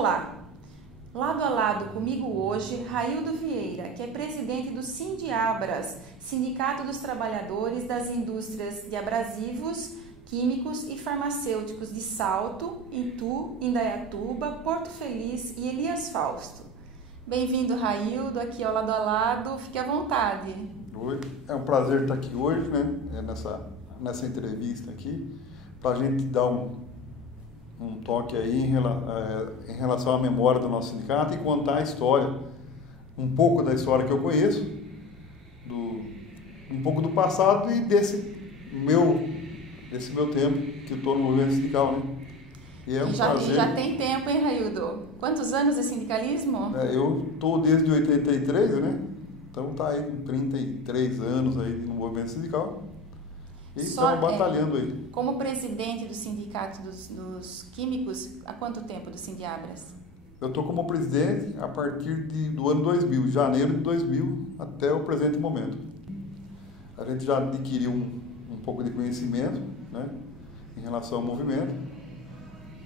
Olá! Lado a lado comigo hoje, Raildo Vieira, que é presidente do Sindiabras, Sindicato dos Trabalhadores das Indústrias de Abrasivos, Químicos e Farmacêuticos de Salto, Itu, Indaiatuba, Porto Feliz e Elias Fausto. Bem-vindo, Raildo, aqui ao Lado a Lado, fique à vontade. Oi, é um prazer estar aqui hoje, né, nessa entrevista aqui, para a gente dar um toque aí em relação à memória do nosso sindicato e contar a história, um pouco da história que eu conheço, um pouco do passado e desse meu tempo que eu estou no movimento sindical, né? E é um prazer. Já tem tempo, hein, Raildo? Quantos anos de sindicalismo? Eu estou desde 83, né? Então tá aí com 33 anos aí no movimento sindical. E estamos batalhando aí. Como presidente do Sindicato dos Químicos, há quanto tempo do Sindiabras? Eu estou como presidente a partir do ano 2000, janeiro de 2000 até o presente momento. A gente já adquiriu um pouco de conhecimento, né, em relação ao movimento.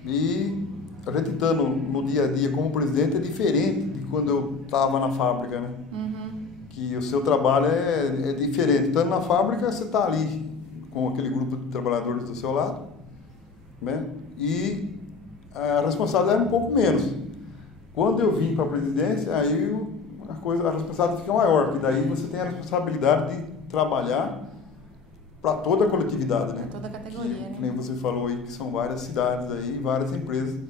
E a gente estando no dia a dia como presidente é diferente de quando eu estava na fábrica, né? Uhum. Que o seu trabalho é diferente. Estando na fábrica, você está ali com aquele grupo de trabalhadores do seu lado, né? E a responsabilidade é um pouco menos. Quando eu vim para a presidência, aí a responsabilidade fica maior, porque daí você tem a responsabilidade de trabalhar para toda a coletividade, né? Toda a categoria, né? Que nem você falou aí, que são várias cidades aí, várias empresas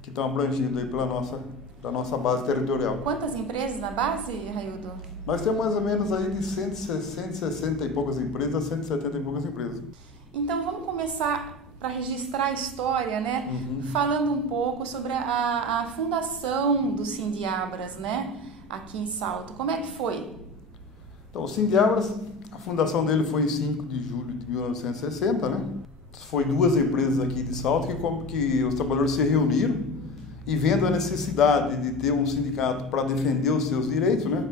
que estão abrangindo aí pela nossa base territorial. Quantas empresas na base, Raildo? Nós temos mais ou menos aí de 160 e poucas empresas a 170 e poucas empresas. Então vamos começar para registrar a história, né? Uhum. Falando um pouco sobre a fundação do Sindiabras, né? Aqui em Salto. Como é que foi? Então, o Sindiabras, a fundação dele foi em 5 de julho de 1960, né? Foi 2 empresas aqui de Salto que os trabalhadores se reuniram e vendo a necessidade de ter um sindicato para defender os seus direitos, né?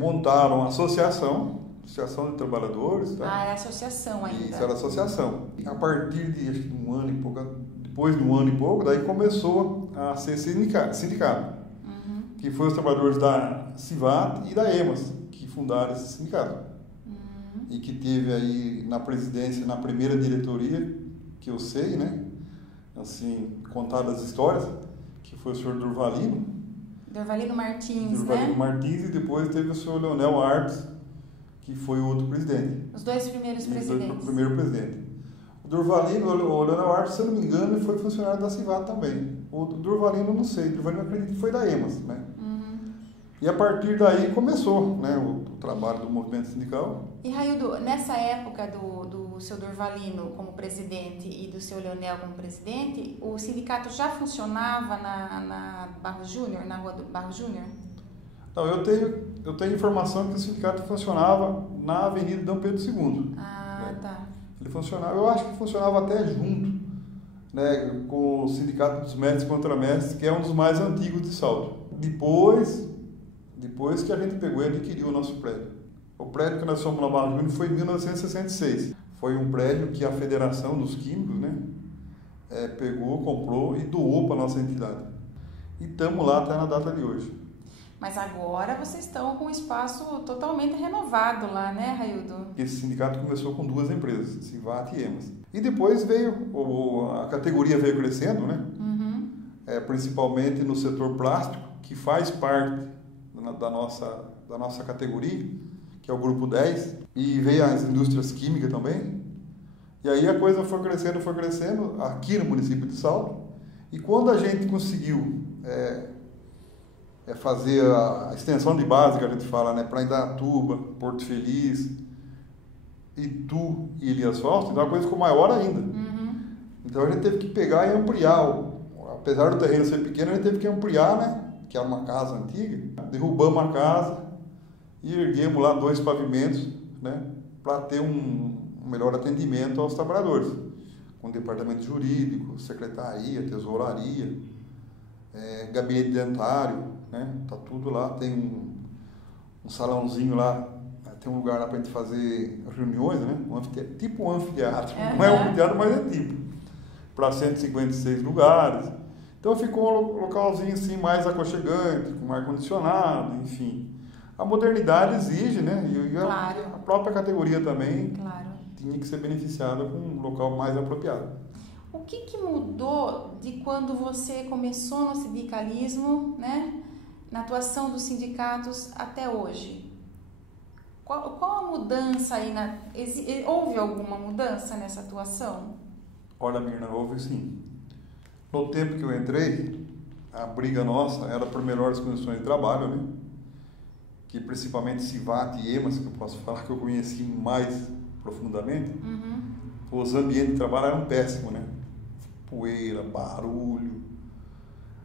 Montaram a Associação de Trabalhadores. Tá? Ah, é associação ainda. Isso, era associação. A partir de acho que um ano e pouco, depois de um ano e pouco, daí começou a ser sindicato. Uhum. Que foi os trabalhadores da CIVAT e da EMAS, que fundaram esse sindicato. Uhum. E que teve aí na presidência, na primeira diretoria, que eu sei, né? Assim, contadas as histórias, que foi o senhor Durvalino Martins, Durvalino né? Martins, e depois teve o senhor Leonel Artes, que foi o outro presidente. Os 2 primeiros presidentes. O primeiro presidente. O Durvalino, o Leonel Artes, se eu não me engano, ele foi funcionário da CIVAT também. O Durvalino, não sei. O Durvalino, eu acredito que foi da EMAS, né? Uhum. E a partir daí começou, né, o trabalho do movimento sindical. E, Raildo, nessa época do seu Durvalino como presidente e do seu Leonel como presidente, o sindicato já funcionava na Barros Júnior, na rua do Barros Júnior? Não, eu tenho informação que o sindicato funcionava na Avenida Dom Pedro II. Ah, né? Tá. Ele funcionava, eu acho que funcionava até junto, né, com o Sindicato dos Mestres e Contramestres, que é um dos mais antigos de Salto. Depois que a gente pegou e adquiriu o nosso prédio. O prédio que nós fomos na Barra Júnior foi em 1966. Foi um prédio que a Federação dos Químicos, né, pegou, comprou e doou para a nossa entidade. E estamos lá até na data de hoje. Mas agora vocês estão com um espaço totalmente renovado lá, né, Raildo? Esse sindicato começou com 2 empresas, CIVAT e EMAS. E depois a categoria veio crescendo, né? Uhum. Principalmente no setor plástico, que faz parte da nossa categoria, que é o grupo 10, e veio as indústrias químicas também. E aí a coisa foi crescendo aqui no município de Salto. E quando a gente conseguiu fazer a extensão de base, que a gente fala, né, para Indaiatuba, Porto Feliz, Itu e Elias Fausto, então a coisa ficou maior ainda. Uhum. Então a gente teve que pegar e ampliar. Apesar do terreno ser pequeno, a gente teve que ampliar, né? Que era uma casa antiga, derrubamos a casa e erguemos lá 2 pavimentos, né, para ter um melhor atendimento aos trabalhadores, com departamento jurídico, secretaria, tesouraria, gabinete dentário, né, tá tudo lá, tem um salãozinho lá, tem um lugar lá para a gente fazer reuniões, né, tipo um anfiteatro, não é um anfiteatro, mas é tipo, para 156 lugares. Então ficou um localzinho assim mais aconchegante, com ar-condicionado, enfim. A modernidade exige, né? E Claro. a própria categoria também Claro. tinha que ser beneficiada com um local mais apropriado. O que mudou de quando você começou no sindicalismo, né, na atuação dos sindicatos até hoje? Qual a mudança aí? Houve alguma mudança nessa atuação? Olha, Mirna, houve sim. No tempo que eu entrei, a briga nossa era por melhores condições de trabalho, né? Que principalmente Civat e EMAS, que eu posso falar que eu conheci mais profundamente, os ambientes de trabalho eram péssimos, né? Poeira, barulho,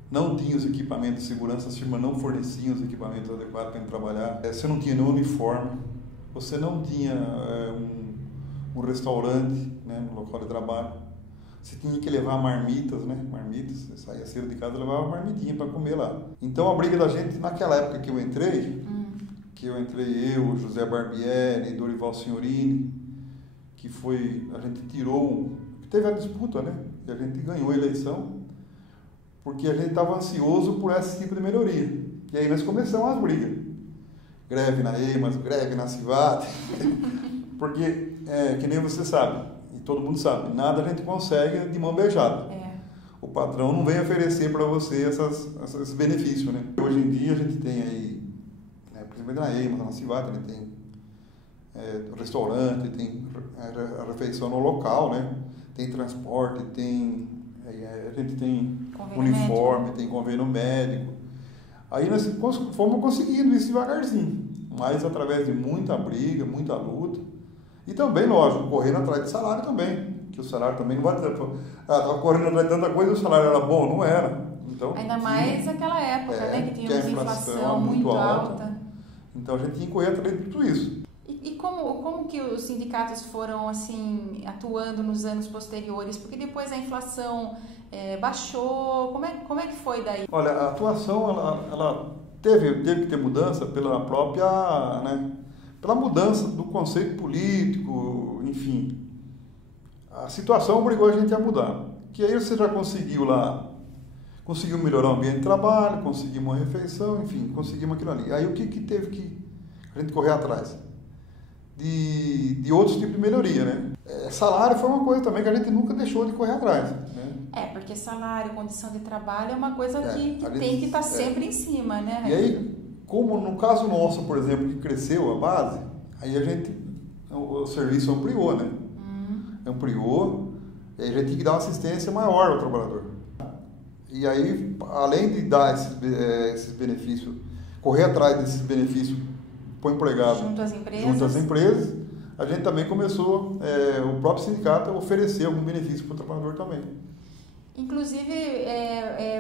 não tinha os equipamentos de segurança, as firmas não forneciam os equipamentos adequados para a gente trabalhar, você não tinha nenhum uniforme, você não tinha um restaurante, né, no local de trabalho, você tinha que levar marmitas, né, você saía cedo de casa e levava marmitinha para comer lá. Então a briga da gente, naquela época que eu entrei, eu, José Barbieri, Dorival Signorini, que foi, a gente teve a disputa, né? E a gente ganhou a eleição porque a gente estava ansioso por esse tipo de melhoria. E aí nós começamos as brigas. Greve na EMAS, greve na Civat. Porque, que nem você sabe, e todo mundo sabe, nada a gente consegue de mão beijada. O patrão não vem oferecer para você esses benefícios, né? Hoje em dia a gente tem aí, né, principalmente na EMAS, na Civat, a gente tem restaurante, tem a refeição no local, né? Tem transporte, a gente tem uniforme, médico. Tem convênio médico. Aí nós fomos conseguindo isso devagarzinho, mas através de muita briga, muita luta. E também, lógico, correndo atrás de salário também, que o salário também não vai ter... Estava correndo atrás de tanta coisa e o salário era bom, não era. Então, ainda mais naquela época, né, que tinha uma inflação muito alta. Então a gente tinha que correr atrás de tudo isso. E como que os sindicatos foram assim atuando nos anos posteriores? Porque depois a inflação baixou. Como é que foi daí? Olha, a atuação ela teve que ter mudança pela própria, né, pela mudança do conceito político, enfim. A situação obrigou a gente a mudar. Que aí você já conseguiu melhorar o ambiente de trabalho, conseguimos uma refeição, enfim, conseguimos aquilo ali. Aí o que teve que a gente correr atrás? De outros tipos de melhoria, né? Salário foi uma coisa também que a gente nunca deixou de correr atrás, né? Porque salário, condição de trabalho é uma coisa que tem que estar sempre em cima, né? E aí, como no caso nosso, por exemplo, que cresceu a base, aí o serviço ampliou, né? Ampliou, e aí a gente tem que dar uma assistência maior ao trabalhador. E aí, além de dar esses benefícios, correr atrás desses benefícios para o empregado junto às empresas, a gente também começou, o próprio sindicato, a oferecer algum benefício para o trabalhador também. Inclusive,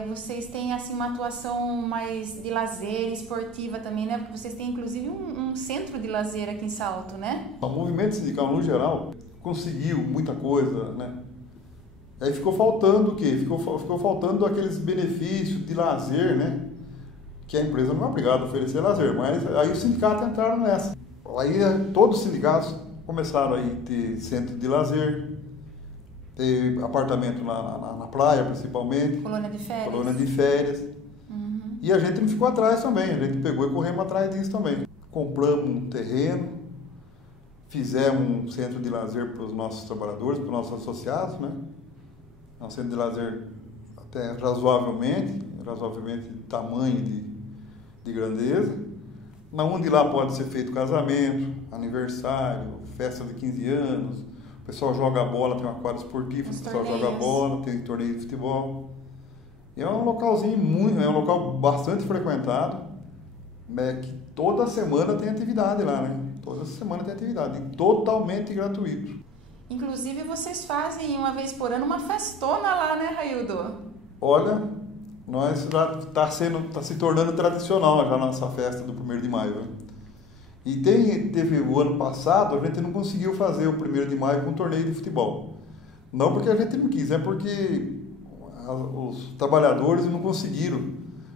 vocês têm assim, uma atuação mais de lazer, esportiva também, né? Porque vocês têm, inclusive, um centro de lazer aqui em Salto, né? O movimento sindical, no geral, conseguiu muita coisa, né? Aí ficou faltando o quê? Ficou faltando aqueles benefícios de lazer, né? Que a empresa não é obrigada a oferecer lazer, mas aí os sindicatos entraram nessa. Aí todos os sindicatos começaram a ter centro de lazer, ter apartamento na praia, principalmente. Colônia de férias. E a gente não ficou atrás também, a gente pegou e corremos atrás disso também. Compramos um terreno, fizemos um centro de lazer para os nossos trabalhadores, para os nossos associados, né? É um centro de lazer até razoavelmente tamanho de grandeza, onde lá pode ser feito casamento, aniversário, festa de 15 anos, o pessoal joga bola, tem uma quadra esportiva, o pessoal joga bola, tem torneio de futebol. E é um local bastante frequentado, né, que toda semana tem atividade lá, né? Toda semana tem atividade, totalmente gratuito. Inclusive vocês fazem uma vez por ano uma festona lá, né, Raildo? Olha, nós já está se tornando tradicional já a nossa festa do 1º de maio. Né? E teve o ano passado, a gente não conseguiu fazer o 1º de maio com um torneio de futebol. Não porque a gente não quis, é porque os trabalhadores não conseguiram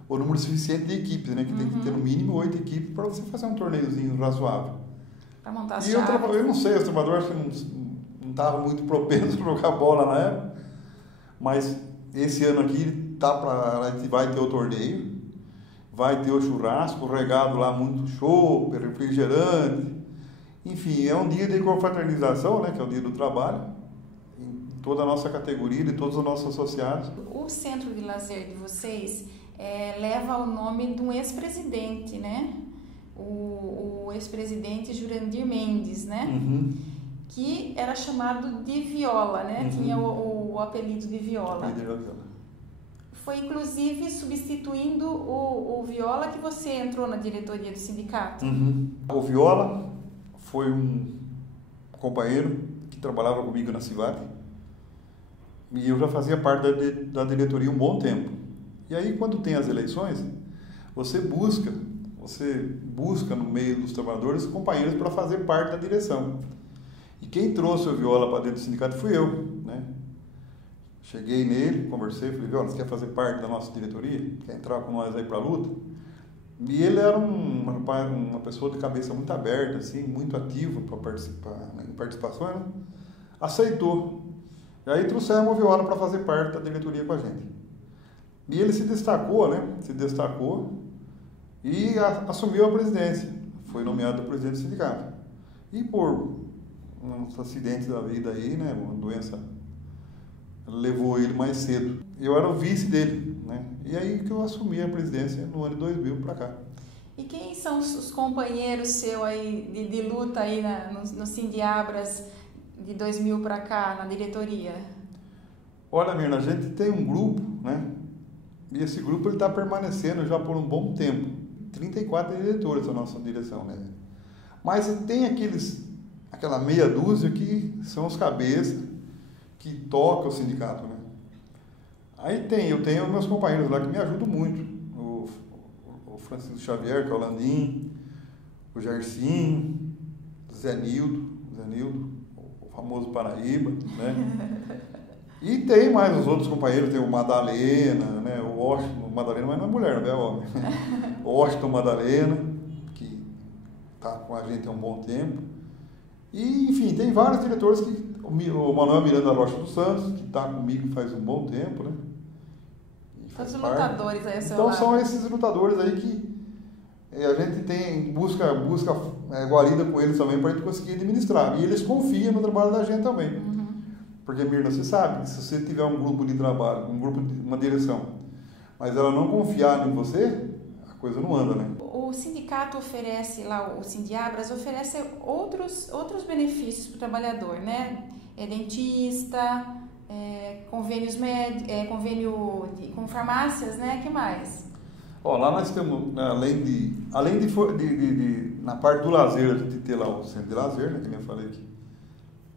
o número suficiente de equipes, né? Que tem que ter no mínimo 8 equipes para você fazer um torneiozinho razoável. Para montar as chaves. Eu não sei, os trabalhadores não estavam muito propensos a jogar bola na época, mas esse ano aqui a gente vai ter o torneio, vai ter o churrasco, regado lá muito chopp, refrigerante. Enfim, é um dia de confraternização, né, que é o dia do trabalho, em toda a nossa categoria, de todos os nossos associados. O centro de lazer de vocês leva o nome de um ex-presidente, né? O ex-presidente Jurandir Mendes, né? Uhum. Que era chamado de Viola, né? Uhum. Tinha o apelido de Viola. Viola. Foi inclusive substituindo o Viola que você entrou na diretoria do sindicato. Uhum. O Viola foi um companheiro que trabalhava comigo na Civate e eu já fazia parte da diretoria um bom tempo. E aí, quando tem as eleições, você busca no meio dos trabalhadores companheiros para fazer parte da direção. E quem trouxe o Viola para dentro do sindicato fui eu, né? Cheguei nele, conversei, falei: Viola, você quer fazer parte da nossa diretoria? Quer entrar com nós aí para a luta? E ele era uma pessoa de cabeça muito aberta, assim, muito ativo para participar em participações, né? Aceitou. E aí trouxemos o Viola para fazer parte da diretoria com a gente. E ele se destacou, né? E assumiu a presidência. Foi nomeado presidente do sindicato. E por uns acidentes da vida aí, né? Uma doença levou ele mais cedo. Eu era o vice dele, né? E aí que eu assumi a presidência no ano de 2000 para cá. E quem são os companheiros seus aí de luta aí no Sindiabras de 2000 para cá, na diretoria? Olha, Mirna, a gente tem um grupo, né? E esse grupo está permanecendo já por um bom tempo. 34 diretores da nossa direção, né? Mas tem aquela meia dúzia que são os cabeças que tocam o sindicato, né? Aí eu tenho meus companheiros lá que me ajudam muito. O Francisco Xavier, que é o Landim, o Gercinho, o Zé Nildo, o famoso Paraíba, né? E tem mais os outros companheiros, tem o Madalena, né? O Washington Madalena, mas não é mulher, não é homem. O Washington Madalena, que está com a gente há um bom tempo. E, enfim, tem vários diretores o Manuel Miranda Rocha dos Santos, que está comigo faz um bom tempo, né? Todos os lutadores aí ao seu Então lado. são esses lutadores aí que a gente busca guarida com eles também para a gente conseguir administrar. E eles confiam no trabalho da gente também. Uhum. Porque, Mirna, você sabe, se você tiver um grupo de trabalho, uma direção, mas ela não confiar em você, a coisa não anda, né? O sindicato oferece lá, o Sindiabras oferece outros benefícios para o trabalhador, né? Dentista, convênios convênio com farmácias, né? Que mais? Lá nós temos, na parte do lazer, a gente tem lá o centro de lazer, né? Que eu falei que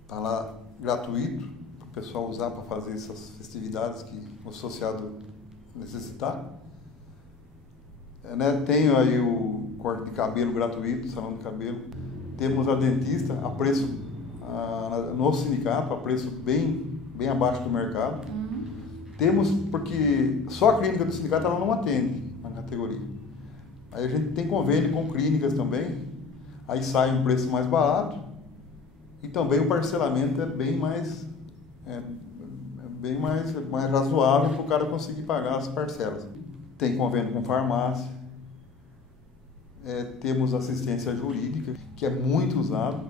está lá gratuito para o pessoal usar para fazer essas festividades que o associado necessitar. Né? Tem aí o corte de cabelo gratuito, salão de cabelo. Temos a dentista a preço no sindicato, a preço bem abaixo do mercado. Uhum. Temos, porque só a clínica do sindicato ela não atende na categoria. Aí a gente tem convênio com clínicas também, aí sai um preço mais barato e também o parcelamento é bem mais razoável para o cara conseguir pagar as parcelas. Tem convênio com farmácia, temos assistência jurídica, que é muito usado,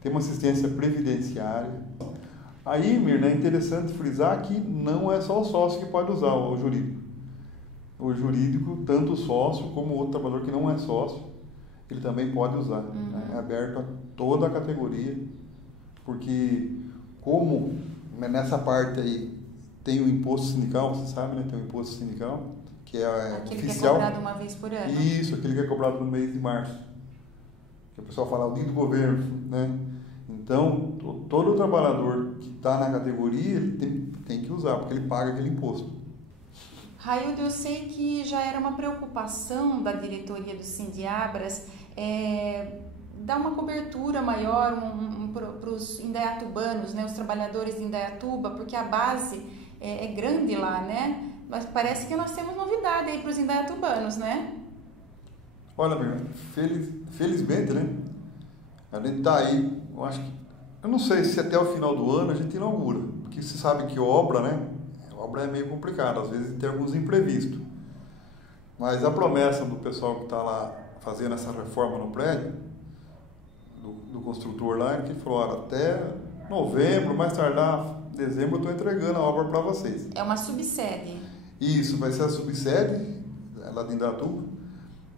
temos assistência previdenciária. Aí, Mirna, é interessante frisar que não é só o sócio que pode usar o jurídico. O jurídico, tanto o sócio como o outro trabalhador que não é sócio, ele também pode usar. Uhum. Né? É aberto a toda a categoria, porque como nessa parte aí tem o imposto sindical, você sabe, né? Tem o imposto sindical, que é aquele oficial. Que é cobrado uma vez por ano. Isso, aquele que é cobrado no mês de março. Que o pessoal fala o dia do governo, né? Então, todo o trabalhador que está na categoria, ele tem que usar, porque ele paga aquele imposto. Raildo, eu sei que já era uma preocupação da diretoria do Sindiabras dar uma cobertura maior para os indaiatubanos, né, os trabalhadores de Indaiatuba, porque a base é grande lá, né? Mas parece que nós temos novidade aí para os indaiatubanos, né? Olha, meu irmão, felizmente, né? A gente está aí, eu não sei se até o final do ano a gente inaugura, porque você sabe que obra, né? A obra é meio complicada, às vezes tem alguns imprevistos. Mas a promessa do pessoal que está lá fazendo essa reforma no prédio, do construtor lá, que falou, olha, até novembro, mais tardar dezembro, eu estou entregando a obra para vocês. É uma subsede. Isso, vai ser a subsede, lá de Indaiatuba,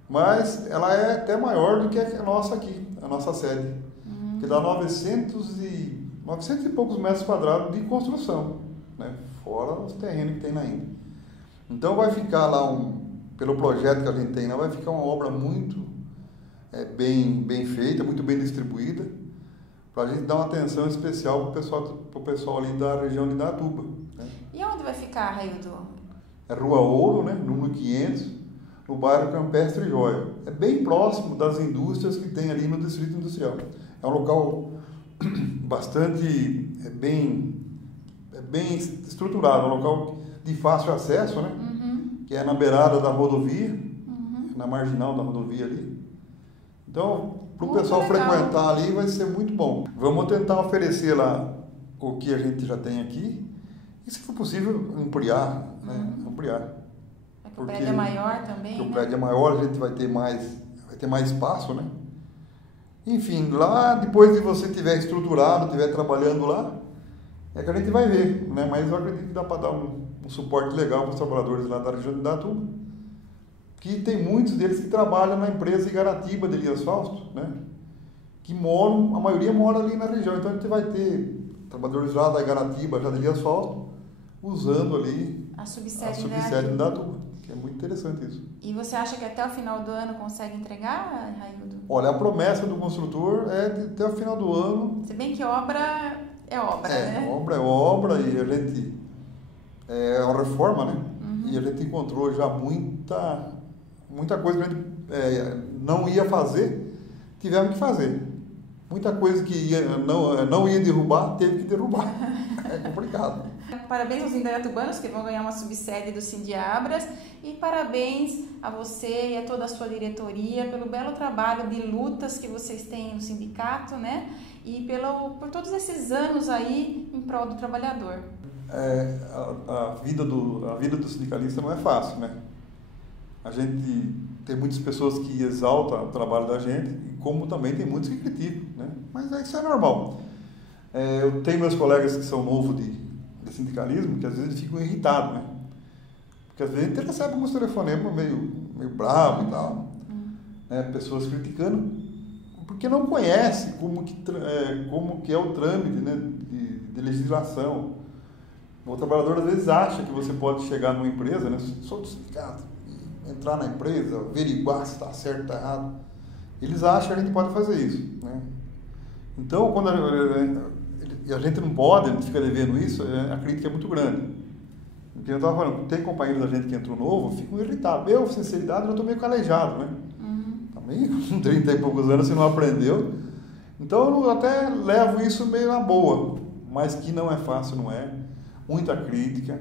mas ela é até maior do que a nossa aqui, a nossa sede, que dá 900 e poucos metros quadrados de construção, né? Fora os terrenos que tem na Índia. Então vai ficar lá, pelo projeto que a gente tem lá, vai ficar uma obra muito bem feita, muito bem distribuída, para a gente dar uma atenção especial para o pessoal ali da região de Indaiatuba. Né? E onde vai ficar, Raildo? É Rua Ouro, né? Número 500, no bairro Campestre Joia. É bem próximo das indústrias que tem ali no Distrito Industrial. É um local bastante, bem estruturado, é um local de fácil acesso, né? Que é na beirada da rodovia, na marginal da rodovia ali. Então, para o pessoal frequentar ali vai ser muito bom. Vamos tentar oferecer lá o que a gente já tem aqui e, se for possível, ampliar, né? Ampliar. Porque o prédio é maior também, porque o prédio é maior, a gente vai ter mais espaço, né? Enfim, lá, depois de você estiver estruturado, estiver trabalhando lá, é que a gente vai ver, né? Mas eu acredito que dá para dar um suporte legal para os trabalhadores lá da região de Indaiatuba, que tem muitos deles que trabalham na empresa Igaratiba de Elias Fausto, né? Que moram, a maioria mora ali na região, então a gente vai ter trabalhadores lá da Igaratiba, já de Elias Fausto, usando ali a subsede de Indaiatuba, que é muito interessante isso. E você acha que até o final do ano consegue entregar, Raildo? Olha, a promessa do construtor é de até o final do ano. Se bem que obra é obra, né? Obra é obra e a gente é uma reforma, né? E a gente encontrou já muita coisa que a gente não ia fazer, tivemos que fazer. Muita coisa que não ia derrubar, teve que derrubar. É complicado. Parabéns aos indaiatubanos que vão ganhar uma subsede do Sindiabras e parabéns a você e a toda a sua diretoria pelo belo trabalho de lutas que vocês têm no sindicato, né? E por todos esses anos aí em prol do trabalhador. A vida do sindicalista não é fácil, né? A gente tem muitas pessoas que exaltam o trabalho da gente, e como também tem muitos que criticam, né? Mas isso é normal. Eu tenho meus colegas que são novos de sindicalismo, que às vezes ficam irritados, né? Porque às vezes a gente recebe alguns telefonemas meio bravo e tal, né? Pessoas criticando, porque não conhece como que é o trâmite, né? de legislação. O trabalhador às vezes acha que você pode chegar numa empresa, né? Sou do sindicato, entrar na empresa, averiguar se está certo ou está errado. Eles acham que a gente pode fazer isso, né? Então, quando a gente não pode, a gente fica devendo isso, a crítica é muito grande. Porque eu estava falando, tem companheiros da gente que entrou novo, ficam irritados. Eu, sinceridade, eu estou meio calejado, né? Também com 30 e poucos anos você não aprendeu. Então, eu até levo isso meio na boa, mas que não é fácil, não é. Muita crítica,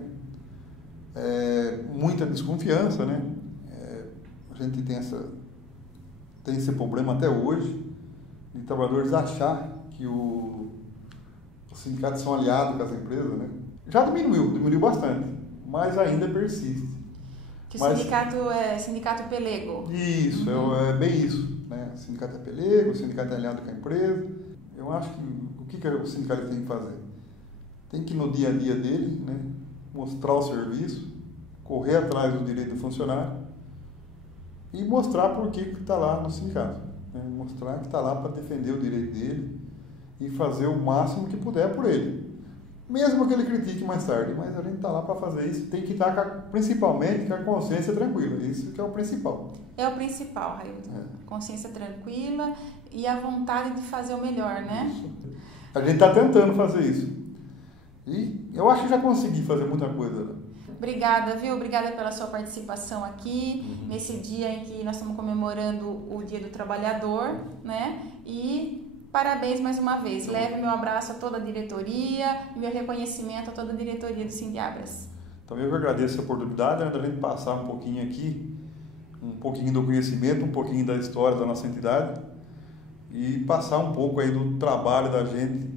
muita desconfiança, né? A gente tem esse problema até hoje, de trabalhadores achar que os sindicatos são aliados com as empresas, né? Já diminuiu bastante, mas ainda persiste. Que o sindicato é sindicato pelego. Isso, é bem isso, né? O sindicato é pelego, o sindicato é aliado com a empresa. Eu acho que o sindicato tem que fazer? Tem que, no dia a dia dele, né, mostrar o serviço, correr atrás do direito do funcionário e mostrar por que está lá no sindicato. Né? Mostrar que está lá para defender o direito dele e fazer o máximo que puder por ele. Mesmo que ele critique mais tarde, mas a gente está lá para fazer isso. Tem que estar, principalmente, com a consciência tranquila. Isso que é o principal. É o principal, Raildo. Consciência tranquila e a vontade de fazer o melhor, né? Isso. A gente está tentando fazer isso. E eu acho que já consegui fazer muita coisa. Obrigada, viu? Obrigada pela sua participação aqui, nesse dia em que nós estamos comemorando o Dia do Trabalhador, né? E parabéns mais uma vez. Leve meu abraço a toda a diretoria e meu reconhecimento a toda a diretoria do Sindiabras. Também eu agradeço a oportunidade, né, da gente passar um pouquinho aqui, um pouquinho do conhecimento, um pouquinho da história da nossa entidade e passar um pouco aí do trabalho da gente,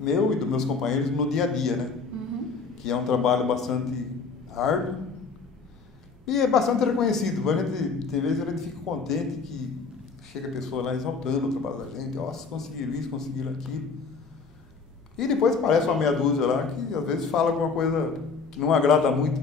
meu e dos meus companheiros, no dia a dia, né? que é um trabalho bastante árduo e é bastante reconhecido. Tem vezes a gente fica contente que chega a pessoa lá exaltando o trabalho da gente, ó, vocês conseguiram isso, conseguiram aquilo. E depois aparece uma meia dúzia lá que às vezes fala alguma coisa que não agrada muito,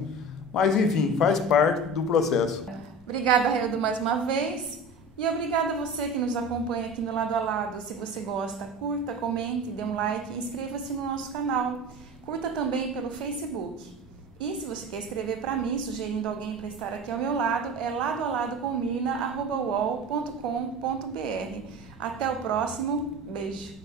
mas enfim, faz parte do processo. Obrigada, Raildo, mais uma vez. E obrigada a você que nos acompanha aqui no Lado a Lado. Se você gosta, curta, comente, dê um like e inscreva-se no nosso canal. Curta também pelo Facebook. E se você quer escrever para mim, sugerindo alguém para estar aqui ao meu lado, é ladoaladocomirna@uol.com.br. Até o próximo. Beijo.